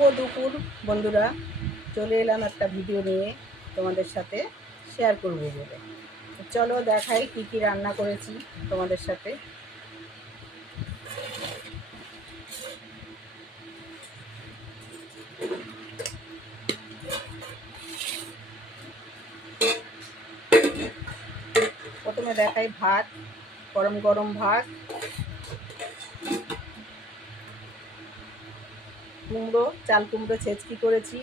শুভ দুপুর বন্ধুরা, চলে এলাম একটা ভিডিও নিয়ে তোমাদের সাথে শেয়ার করব বলে। চলো দেখাই কি কি রান্না করেছি তোমাদের সাথে। প্রথমে দেখাই ভাত, গরম গরম ভাত, কুমড়ো, চাল কুমড়ো ছেঁচকি করেছি,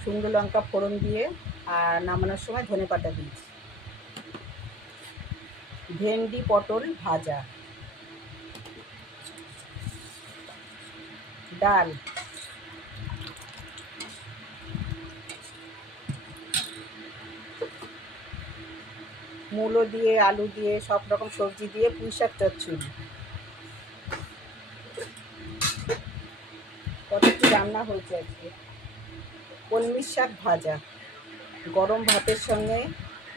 শুকনো লঙ্কা ফোড়ন দিয়ে, আর নামানোর সময় ধনেপাতা দিয়েছি। ভেন্ডি পটল ভাজা, ডাল, মূলো দিয়ে আলু দিয়ে সব রকম সবজি দিয়ে পুঁই শাক চচ্চড়ি। কত কি রান্না হয়েছে আজকে। কলমির শাক ভাজা, গরম ভাতের সঙ্গে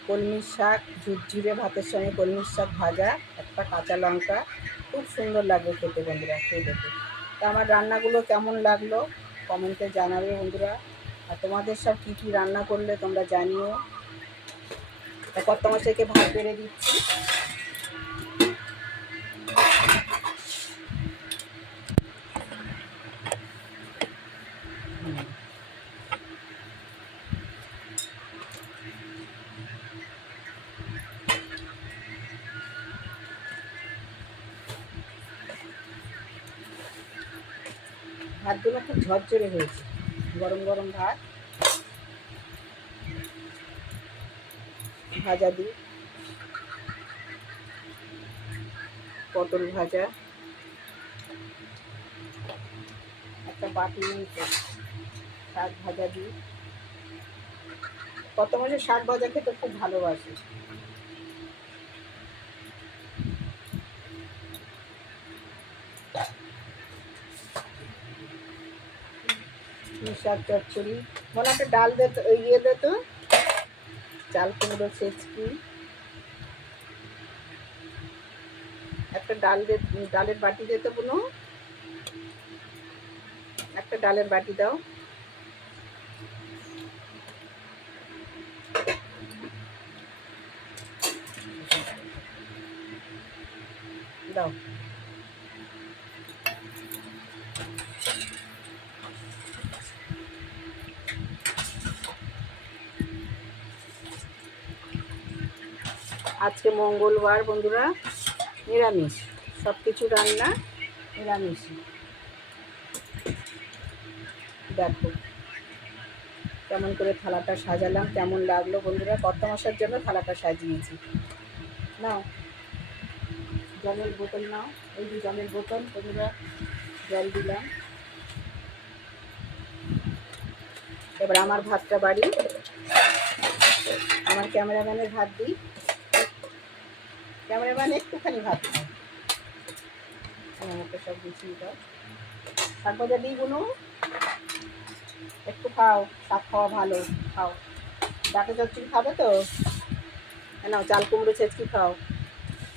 কলমির শাক, ঝুরঝুরে ভাতের সঙ্গে কলমির শাক ভাজা, একটা কাঁচা লঙ্কা, খুব সুন্দর লাগবে খেতে বন্ধুরা, খেয়ে দেখে। তা আমার রান্নাগুলো কেমন লাগলো কমেন্টে জানাবে বন্ধুরা। আর তোমাদের সব কী কী রান্না করলে তোমরা জানিও। তা কত মাসেকে ভাত বেড়ে দিচ্ছি। ভাতগুলো খুব ঝরঝরে হয়েছে, গরম গরম ভাত, ভাজা দিই, পটল ভাজা, একটা বাটি নিয়ে শাক ভাজা দিই। কত মাসে শাক ভাজা খেতে খুব ভালোবাসে। শাক চচ্চড়ি, মনে একটা ডাল দে তো, ইয়ে দে তো, চাল কুমড়ো ছেঁচকি, একটা ডাল দে, ডালের বাটি দে তো কোনো, একটা ডালের বাটি দাও। দাও। আজকে মঙ্গলবার বন্ধুরা, নিরামিষ, সব কিছু রান্না নিরামিষই। দেখো কেমন করে থালাটা সাজালাম, কেমন লাগলো বন্ধুরা। কত মাসের জন্য থালাটা সাজিয়েছি। নাও জলের বোতল নাও, এই যে জলের বোতল বন্ধুরা, জল দিলাম। এবার আমার ভাতটা বাড়ি, আমার ক্যামেরাম্যানের ভাত দিই। ক্যামেরাম্যান একটুখানি ভাত খাও, আমাকে সব গুছিয়ে দাও। শাক ভাজা দিই বোনো, একটু খাও, শাক খাওয়া ভালো, খাও। ডাকে চচ্চড়ি খাবে তো, নাও চাল কুমড়ো ছেঁচকি খাও।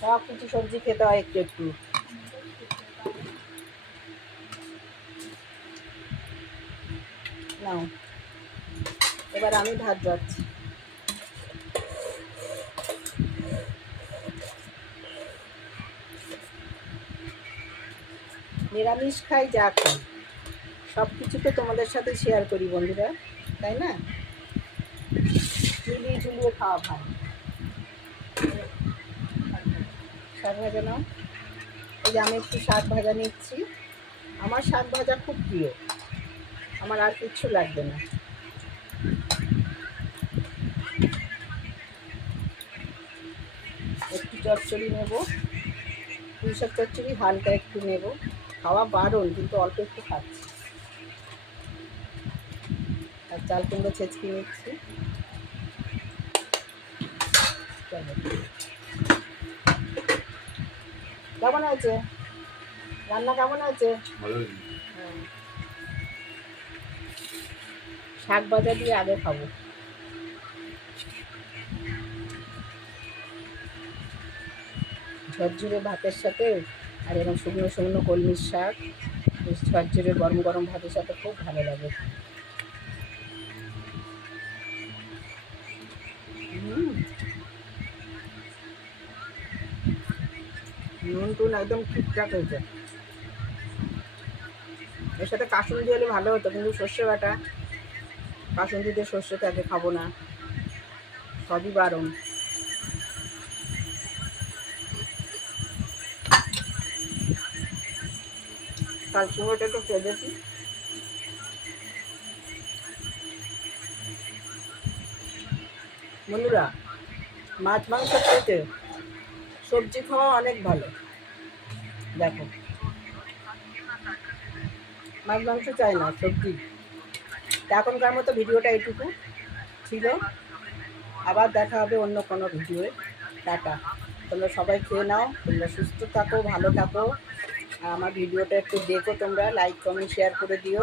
সব কিছু সবজি খেতে হয় একটু একটু। নাও এবার আমি ভাত যাচ্ছি। নিরামিষ খাই, যা খাই সব কিছু তো তোমাদের সাথে শেয়ার করি বন্ধুরা, তাই না? মিলিয়ে ঝুলিয়ে খাওয়া ভালো। শাক ভাজা নাও, এই যে আমি একটু শাক ভাজা নিচ্ছি। আমার শাক ভাজা খুব প্রিয়, আমার আর কিচ্ছু লাগবে না। একটু চচ্চড়ি নেব, পুঁই শাক চচ্চড়ি হালকা একটু নেব। খাওয়া বারণ, কিন্তু অল্প একটু খাচ্ছি। আর চাল কুমড়ো ছেঁচকি নিচ্ছি। কেমন আছে রান্না, কেমন আছে? হ্যাঁ, শাক ভাজা দিয়ে আগে খাবো। ঝরঝরে ভাতের সাথে, আর এরকম শুকনো শুকনো কলমির শাক, বেশ ঝরঝরে গরম গরম ভাতের সাথে খুব ভালো লাগে। নুন টুন একদম ঠিকঠাক হয়েছে। এর সাথে কাসুন্দি হলে ভালো হতো, কিন্তু সর্ষে বাটা, কাসুন্দিতে সর্ষে থাকে, খাবো না, সবই বারণ। কাল কুমড়োটা একটু খেয়ে দেখি। বন্ধুরা, মাছ মাংস খেতে সবজি খাওয়া অনেক ভালো। দেখো, মাছ মাংস চাই না, সবজি। এখনকার মতো ভিডিওটা এইটুকু ছিল। আবার দেখা হবে অন্য কোনো ভিডিওয়ে। টাটা। তোমরা সবাই খেয়ে নাও, তোমরা সুস্থ থাকো, ভালো থাকো। আর আমার ভিডিওটা একটু দেখো, তোমরা লাইক কমেন্ট শেয়ার করে দিও।